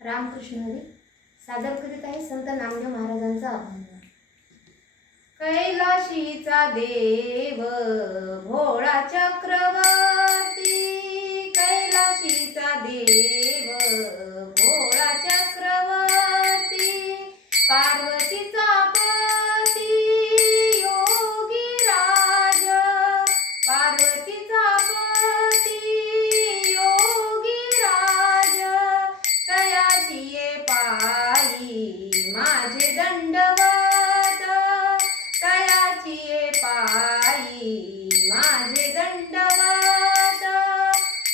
रामकृष्ण हरी सादर करीत आहे संत नामदेव महाराजांचा अभंग। कैलाशीचा देव भोळा चक्रवर्ती, कैलाशीचा देव भोळा चक्रवर्ती, पार्वतीचा पती योगी राज, पार्वतीचा पती योगी राज, तयाची ये पायी माझे दंडवत, तयाची ये पायी माझे दंडवत,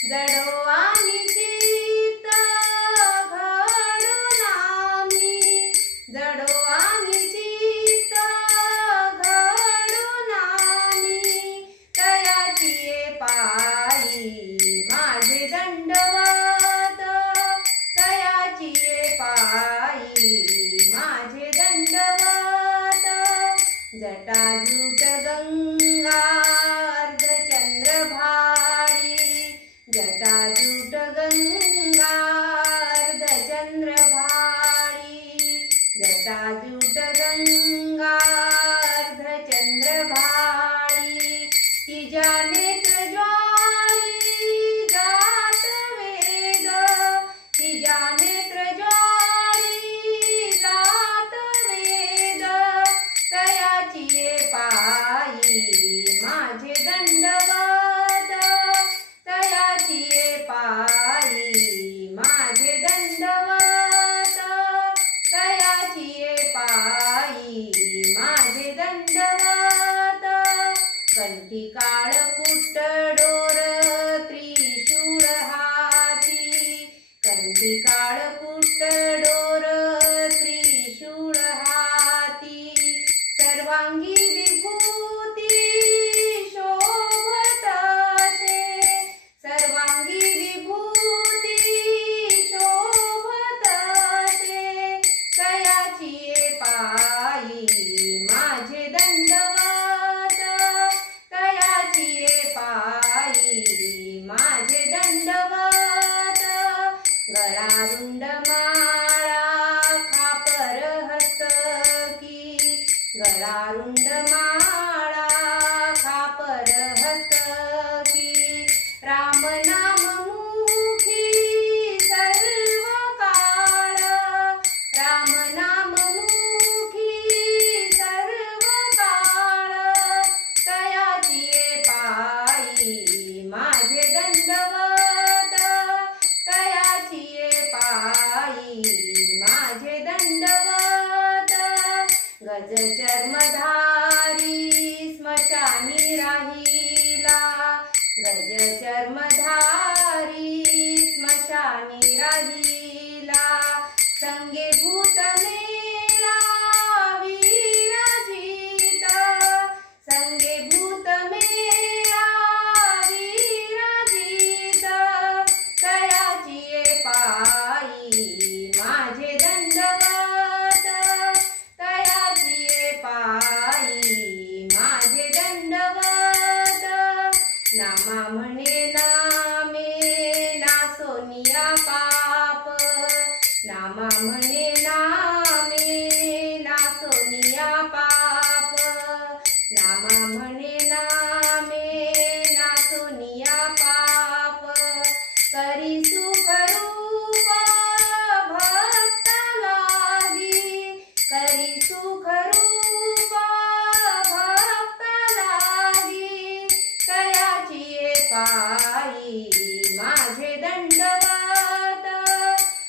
जडो आणि चित्त घडून आम्ही, जडो आणि चित्त घडून आम्ही, तयाची ये पायी माझे दंडवत, तयाची ये पायी माझे दंडवत, जटाजूट गंगा अर्धचंद्र भाडी, जटाजूट गंगा अर्धचंद्र भाडी, जटाजूट गंगा अर्धचंद्र भाडी, तिच्या नेत्र ज्वाळी जात वेद, तिच्या नेत्र ज्वाळी जात वेद, तयाची ये पायी माझे दंडवत, तयाची ये पायी माझे दंडवत, तयाची ये पायी माझे दंडवत, कंठी काळ कुट्ट डोर त्रिशूळ हाती, कंठी काळ कुट्ट डोर त्रिशूळ हाती, सर्वांगी विभूती शोभत असे, सर्वांगी विभूती शोभत असे, तयाची ये पायी माझे दंडवत, तयाची ये पायी माझे दंडवत, गळारुंड माळा खापर हस्तकी, गळारुंड माळा खापर हस्तकी, राम नाम मुखी सर्व काळ, राम नाम मुखी सर्व काळ, तयाची ये पायी माझे दंडवत, तयाची ये पायी माझे दंडवत, गज चर्मधारी स्मशानी राहिला, गज चर्मधारी स्मशानी राहिला, संगे भूत मेला विराजित, संगे भूत मेला विराजित, तयाची ये पायी माझे दंडवत, तयाची ये पायी माझे दंडवत, नामा म्हणे नामे नासोनिया पाप, नामा म्हणे नामे नासोनिया पाप, नामा म्हणे नामे नासोनिया पाप, करी सुख रूप भक्त लागी, करी सुख रूप भक्त लागी, तयाची ये पायी माझे दंडवत,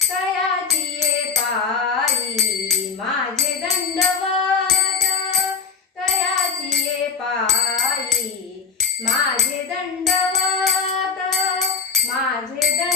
तयाची ये पायी माझे दंडवत, तयाची ये पायी माझे दंडवत, माझे दंडवत।